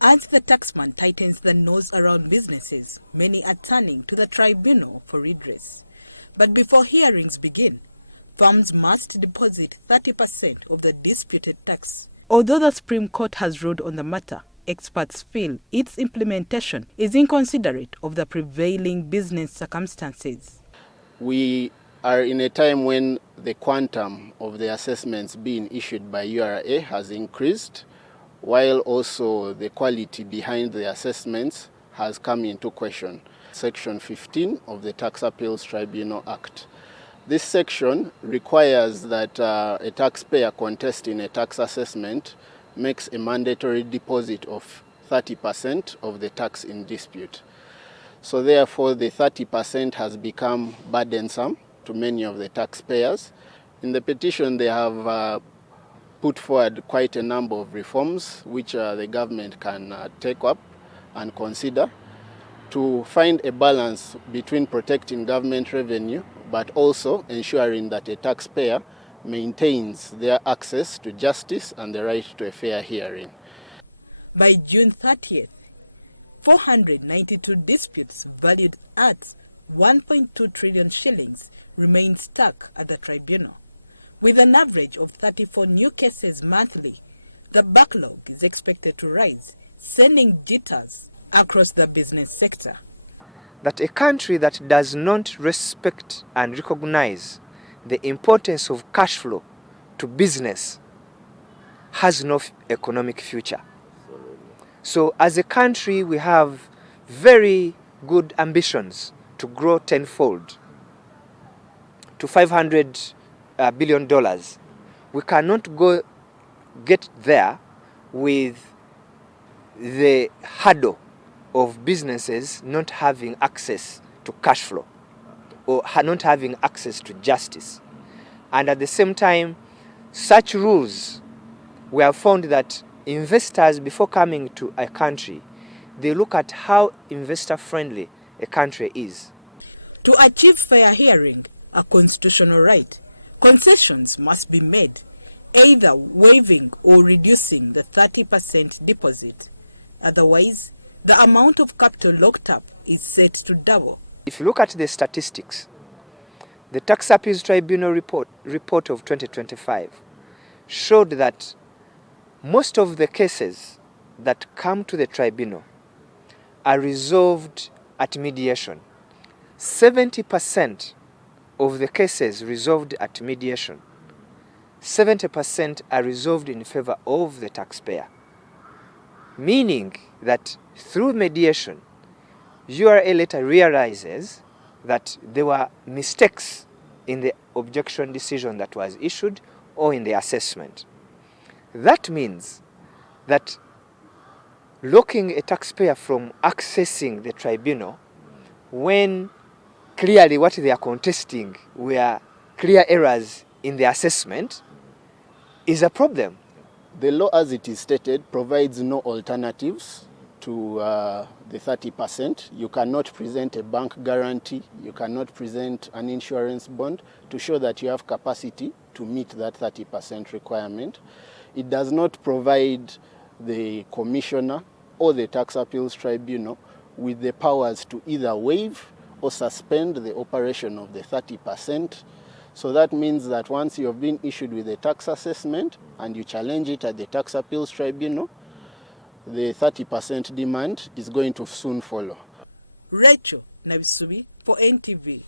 As the taxman tightens the noose around businesses, many are turning to the tribunal for redress. But before hearings begin, firms must deposit 30% of the disputed tax. Although the Supreme Court has ruled on the matter, experts feel its implementation is inconsiderate of the prevailing business circumstances. We are in a time when the quantum of the assessments being issued by URA has increased, while also the quality behind the assessments has come into question. Section 15 of the Tax Appeals Tribunal Act. This section requires that a taxpayer contesting a tax assessment makes a mandatory deposit of 30% of the tax in dispute. So therefore, the 30% has become burdensome to many of the taxpayers. In the petition, they have put forward quite a number of reforms which the government can take up and consider to find a balance between protecting government revenue but also ensuring that a taxpayer maintains their access to justice and the right to a fair hearing. By June 30th, 492 disputes valued at 1.2 trillion shillings remain stuck at the tribunal. With an average of 34 new cases monthly, the backlog is expected to rise, sending jitters across the business sector. That a country that does not respect and recognize the importance of cash flow to business has no economic future. So as a country, we have very good ambitions to grow tenfold to $500 billion. We cannot get there with the hurdle of businesses not having access to cash flow or not having access to justice. And at the same time, such rules, we have found that investors, before coming to a country, they look at how investor-friendly a country is. To achieve fair hearing, a constitutional right, concessions must be made, either waiving or reducing the 30% deposit. Otherwise, the amount of capital locked up is set to double. If you look at the statistics, the Tax Appeals Tribunal report of 2025 showed that most of the cases that come to the tribunal are resolved at mediation. 70% of the cases resolved at mediation, 70% are resolved in favor of the taxpayer. Meaning that through mediation, URA later realizes that there were mistakes in the objection decision that was issued or in the assessment. That means that locking a taxpayer from accessing the tribunal when clearly what they are contesting were clear errors in the assessment is a problem. The law as it is stated provides no alternatives to the 30%. You cannot present a bank guarantee, you cannot present an insurance bond to show that you have capacity to meet that 30% requirement. It does not provide the commissioner or the Tax Appeals Tribunal with the powers to either waive or suspend the operation of the 30%. So that means that once you have been issued with a tax assessment and you challenge it at the Tax Appeals Tribunal, the 30% demand is going to soon follow. Rachel Nabisubi for NTV.